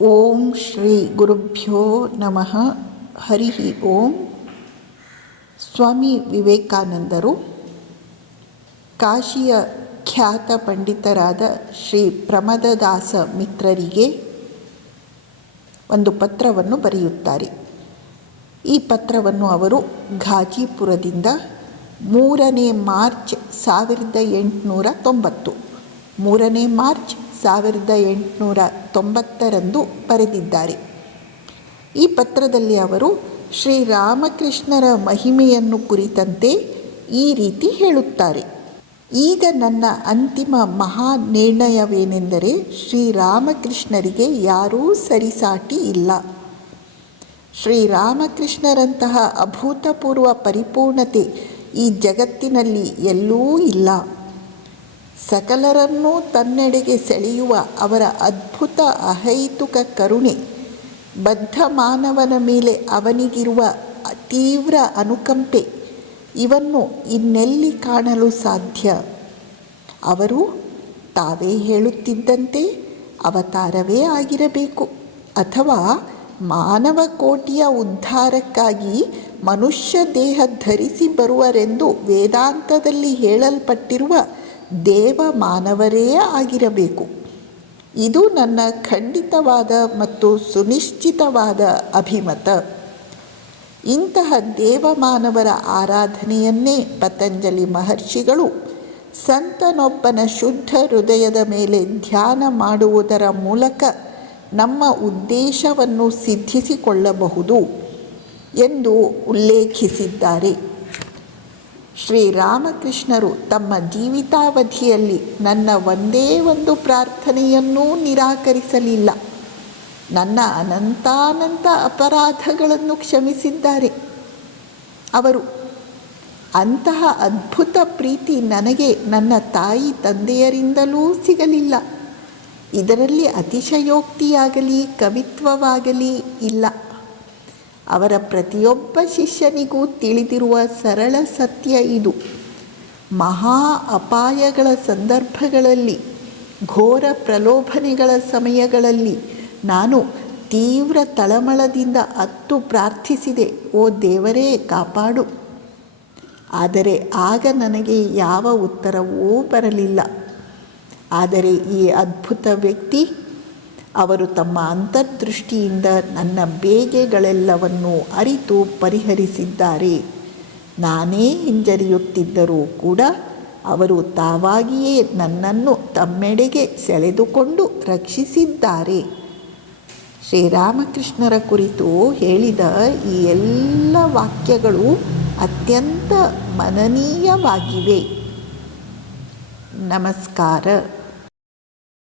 ಓಂ ಶ್ರೀ ಗುರುಭ್ಯೋ ನಮಃ. ಹರಿ ಓಂ. ಸ್ವಾಮಿ ವಿವೇಕಾನಂದರು ಕಾಶಿಯ ಖ್ಯಾತ ಪಂಡಿತರಾದ ಶ್ರೀ ಪ್ರಮದದಾಸ ಮಿತ್ರರಿಗೆ ಒಂದು ಪತ್ರವನ್ನು ಬರೆಯುತ್ತಾರೆ. ಈ ಪತ್ರವನ್ನು ಅವರು ಘಾಜಿಪುರದಿಂದ 3ನೇ ಮಾರ್ಚ್ 1890 3ನೇ ಮಾರ್ಚ್ 1890 ಬರೆದಿದ್ದಾರೆ. ಈ ಪತ್ರದಲ್ಲಿ ಅವರು ಶ್ರೀರಾಮಕೃಷ್ಣರ ಮಹಿಮೆಯನ್ನು ಕುರಿತಂತೆ ಈ ರೀತಿ ಹೇಳುತ್ತಾರೆ. ಈಗ ನನ್ನ ಅಂತಿಮ ಮಹಾ ನಿರ್ಣಯವೇನೆಂದರೆ, ಶ್ರೀರಾಮಕೃಷ್ಣರಿಗೆ ಯಾರೂ ಸರಿಸಾಟಿ ಇಲ್ಲ. ಶ್ರೀರಾಮಕೃಷ್ಣರಂತಹ ಅಭೂತಪೂರ್ವ ಪರಿಪೂರ್ಣತೆ ಈ ಜಗತ್ತಿನಲ್ಲಿ ಎಲ್ಲೂ ಇಲ್ಲ. ಸಕಲರನ್ನೂ ತನ್ನೆಡೆಗೆ ಸೆಳೆಯುವ ಅವರ ಅದ್ಭುತ ಅಹೈತುಕ ಕರುಣೆ, ಬದ್ಧ ಮಾನವನ ಮೇಲೆ ಅವನಿಗಿರುವ ತೀವ್ರ ಅನುಕಂಪೆ ಇವನ್ನು ಇನ್ನೆಲ್ಲಿ ಕಾಣಲು ಸಾಧ್ಯ? ಅವರು ತಾವೇ ಹೇಳುತ್ತಿದ್ದಂತೆ ಅವತಾರವೇ ಆಗಿರಬೇಕು, ಅಥವಾ ಮಾನವ ಕೋಟಿಯ ಉದ್ಧಾರಕ್ಕಾಗಿ ಮನುಷ್ಯ ದೇಹ ಧರಿಸಿ ಬರುವರೆಂದು ವೇದಾಂತದಲ್ಲಿ ಹೇಳಲ್ಪಟ್ಟಿರುವ ದೇವ ಮಾನವರೇ ಆಗಿರಬೇಕು. ಇದು ನನ್ನ ಖಂಡಿತವಾದ ಮತ್ತು ಸುನಿಶ್ಚಿತವಾದ ಅಭಿಮತ. ಇಂತಹ ದೇವಮಾನವರ ಆರಾಧನೆಯನ್ನೇ ಪತಂಜಲಿ ಮಹರ್ಷಿಗಳು ಸಂತನೊಬ್ಬನ ಶುದ್ಧ ಹೃದಯದ ಮೇಲೆ ಧ್ಯಾನ ಮಾಡುವುದರ ಮೂಲಕ ನಮ್ಮ ಉದ್ದೇಶವನ್ನು ಸಿದ್ಧಿಸಿಕೊಳ್ಳಬಹುದು ಎಂದು ಉಲ್ಲೇಖಿಸಿದ್ದಾರೆ. ಶ್ರೀರಾಮಕೃಷ್ಣರು ತಮ್ಮ ಜೀವಿತಾವಧಿಯಲ್ಲಿ ನನ್ನ ಒಂದೇ ಒಂದು ಪ್ರಾರ್ಥನೆಯನ್ನೂ ನಿರಾಕರಿಸಲಿಲ್ಲ. ನನ್ನ ಅನಂತಾನಂತ ಅಪರಾಧಗಳನ್ನು ಕ್ಷಮಿಸಿದ್ದಾರೆ. ಅವರು ಅಂತಹ ಅದ್ಭುತ ಪ್ರೀತಿ ನನಗೆ ನನ್ನ ತಾಯಿ ತಂದೆಯರಿಂದಲೂ ಸಿಗಲಿಲ್ಲ. ಇದರಲ್ಲಿ ಅತಿಶಯೋಕ್ತಿಯಾಗಲಿ ಕವಿತ್ವವಾಗಲಿ ಇಲ್ಲ. ಅವರ ಪ್ರತಿಯೊಬ್ಬ ಶಿಷ್ಯನಿಗೂ ತಿಳಿದಿರುವ ಸರಳ ಸತ್ಯ ಇದು. ಮಹಾ ಅಪಾಯಗಳ ಸಂದರ್ಭಗಳಲ್ಲಿ, ಘೋರ ಪ್ರಲೋಭನೆಗಳ ಸಮಯಗಳಲ್ಲಿ ನಾನು ತೀವ್ರ ತಳಮಳದಿಂದ ಅತ್ತು ಪ್ರಾರ್ಥಿಸಿದೆ, ಓ ದೇವರೇ ಕಾಪಾಡು. ಆದರೆ ಆಗ ನನಗೆ ಯಾವ ಉತ್ತರವೂ ಬರಲಿಲ್ಲ. ಆದರೆ ಈ ಅದ್ಭುತ ವ್ಯಕ್ತಿ, ಅವರು ತಮ್ಮ ಅಂತರ್ದೃಷ್ಟಿಯಿಂದ ನನ್ನ ಬೇಗೆಗಳೆಲ್ಲವನ್ನೂ ಅರಿತು ಪರಿಹರಿಸಿದ್ದಾರೆ. ನಾನೇ ಹಿಂಜರಿಯುತ್ತಿದ್ದರೂ ಕೂಡ ಅವರು ತಾವಾಗಿಯೇ ನನ್ನನ್ನು ತಮ್ಮೆಡೆಗೆ ಸೆಳೆದುಕೊಂಡು ರಕ್ಷಿಸಿದ್ದಾರೆ. ಶ್ರೀರಾಮಕೃಷ್ಣರ ಕುರಿತು ಹೇಳಿದ ಈ ಎಲ್ಲ ವಾಕ್ಯಗಳು ಅತ್ಯಂತ ಮನನೀಯವಾಗಿವೆ. ನಮಸ್ಕಾರ.